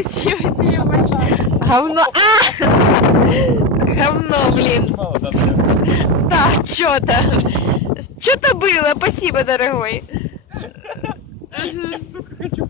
Спасибо тебе большое. Говно. Говно, блин. Да, что-то. Что-то было. Спасибо, дорогой. Сука, хочу